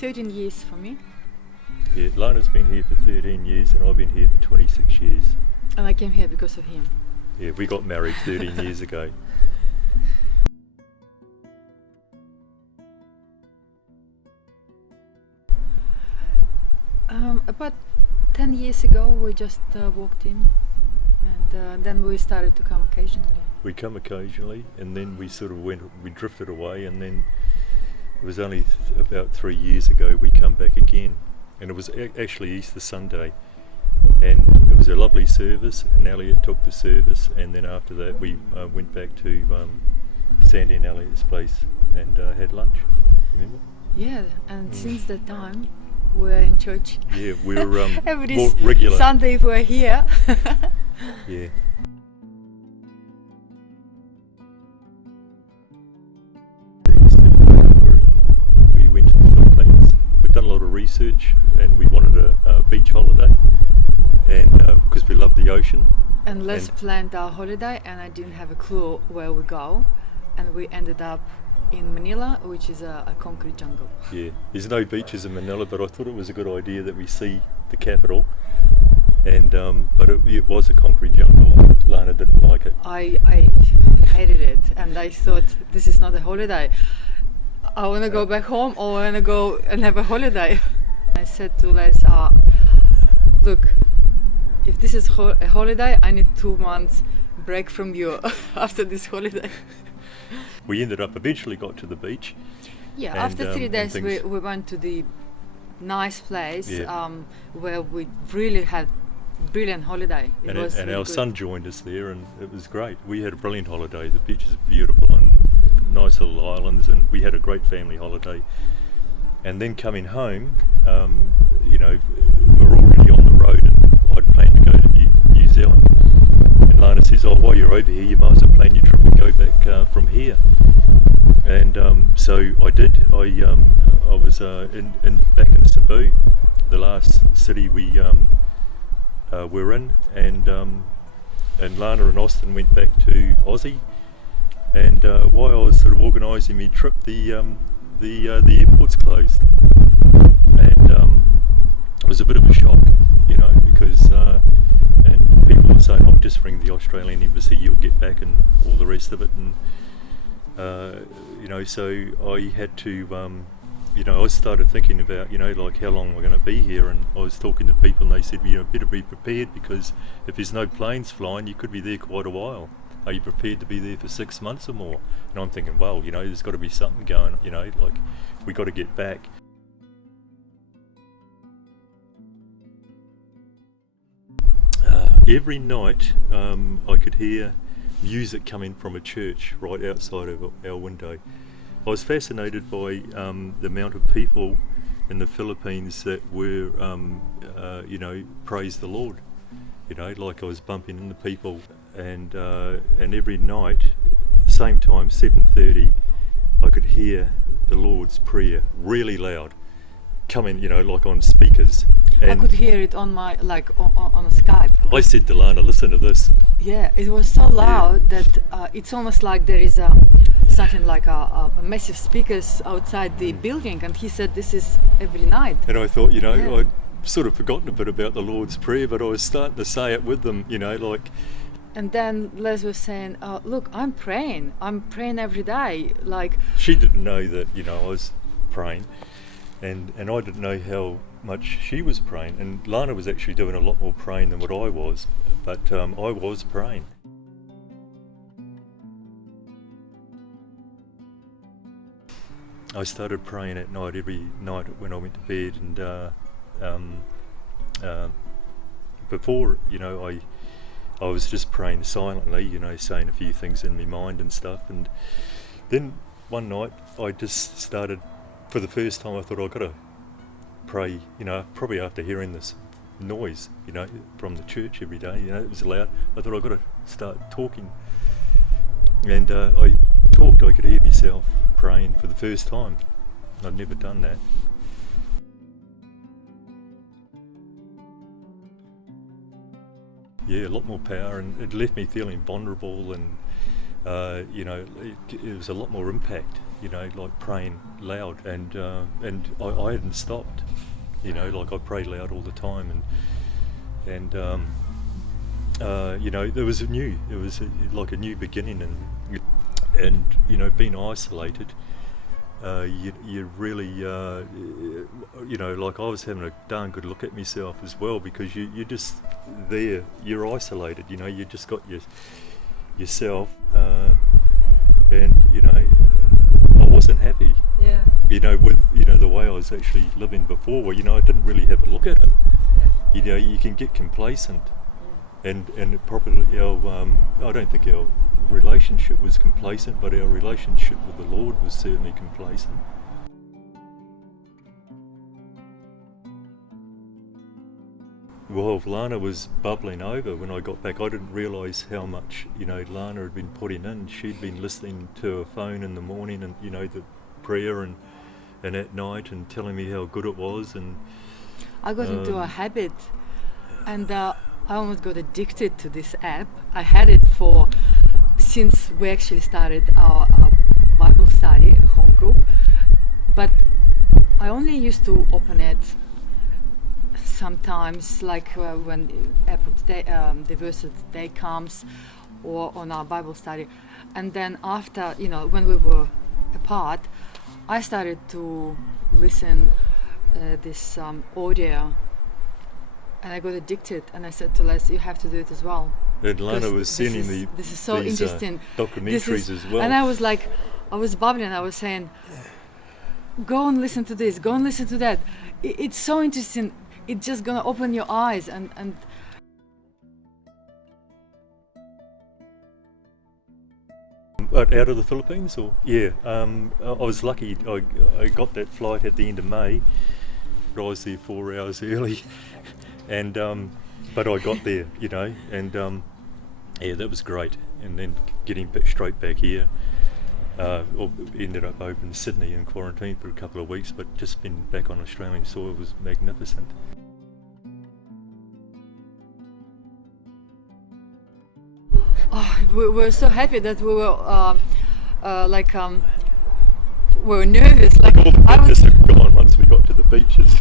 13 years for me. Yeah, Lana's been here for 13 years and I've been here for 26 years. And I came here because of him. Yeah, we got married 13 years ago. About 10 years ago we just walked in, and then we started to come occasionally. We come occasionally and then we drifted away, and then it was only about 3 years ago we come back again. And it was actually Easter Sunday, and it was a lovely service, and Elliot took the service, and then after that we went back to Sandy and Elliot's place and had lunch, remember? Yeah, and since that time we're in church. Yeah, we're more Every regular. Sunday we're here. Yeah. We went to the Philippines. We'd done a lot of research and we wanted a beach holiday, and because we love the ocean. And Les planned our holiday, and I didn't have a clue where we go, and we ended up in Manila, which is a concrete jungle. Yeah, there's no beaches in Manila, but I thought it was a good idea that we see the capital. And but it was a concrete jungle. Lana didn't like it. I hated it, and I thought, this is not a holiday. I want to go back home, or I want to go and have a holiday. I said to Les, look, if this is a holiday, I need 2 months break from you after this holiday. We eventually got to the beach. Yeah, and, after 3 days we went to the nice place, Yeah. Where we really had brilliant holiday. It was And really our good. son joined us there, and it was great. We had a brilliant holiday. The beach is beautiful and nice little islands, and we had a great family holiday. And then coming home, we were already on the road, and I'd planned to go to New Zealand. And Lana says, "Oh, while you're over here, you might as well plan your trip and go back from here." And so I did. I was back in Cebu, the last city we were in, and Lana and Austin went back to Aussie. And while I was sort of organising my trip, the airport's closed, and it was a bit of a shock, because and people were saying, "Oh, just ring the Australian embassy, you'll get back," and all the rest of it. And so I had to, I started thinking about, like how long we're going to be here, and I was talking to people, and they said, better be prepared, because if there's no planes flying, you could be there quite a while. Are you prepared to be there for 6 months or more? And I'm thinking, well, there's got to be something going, like we got to get back. Every night I could hear music coming from a church right outside of our window. I was fascinated by the amount of people in the Philippines that were, praise the Lord. Like I was bumping into people, and every night, same time, 7:30, I could hear the Lord's Prayer really loud, coming, like on speakers. And I could hear it on my on Skype. I said to Lana, "Listen to this." Yeah, it was so loud that it's almost like there is something like a massive speakers outside the building, and he said this is every night. And I thought, Yeah. I'd sort of forgotten a bit about the Lord's Prayer, but I was starting to say it with them, like. And then Les was saying, look, I'm praying every day, like. She didn't know that, I was praying, and I didn't know how much she was praying, and Lana was actually doing a lot more praying than what I was, but I was praying. I started praying at night, every night when I went to bed, and before, I was just praying silently, saying a few things in my mind and stuff. And then one night I just started, for the first time I thought, I've got to pray, probably after hearing this noise, from the church every day, it was loud. I thought, I've got to start talking. And I talked, I could hear myself praying for the first time. I'd never done that. Yeah, a lot more power, and it left me feeling vulnerable, and you know, it was a lot more impact, you know, like praying loud, and I hadn't stopped, you know, like I prayed loud all the time, and you know, it was like a new beginning, and you know, being isolated, you really, you know, like I was having a darn good look at myself as well, because you're just there, you're isolated, you know, you just got yourself, and you know, I wasn't happy, Yeah. you know, with, you know, the way I was actually living before, where, you know, I didn't really have a look at it. You know, you can get complacent, and it probably I don't think our relationship was complacent, but our relationship with the Lord was certainly complacent. Well, Lana was bubbling over when I got back. I didn't realise how much, you know, Lana had been putting in. She'd been listening to her phone in the morning, and, you know, the prayer, and at night, and telling me how good it was. And I got into a habit, and I almost got addicted to this app. I had it since we actually started our Bible study home group, but I only used to open it sometimes, like when app of the day, the verse of the day comes, or on our Bible study. And then after, you know, when we were apart, I started to listen this audio, and I got addicted, and I said to Les, you have to do it as well. And Lana was sending this is so these interesting documentaries as well. And I was like, I was bubbling, I was saying, go and listen to this, go and listen to that. It's so interesting. It's just gonna open your eyes, and Out of the Philippines, or I was lucky. I got that flight at the end of May. I was there 4 hours early, and but I got there, you know, and yeah, that was great. And then getting straight back here, ended up over in Sydney in quarantine for a couple of weeks, but just been back on Australian soil was magnificent. oh, we were so happy that we were we were nervous. Like All the I was madness had gone once we got to the beaches.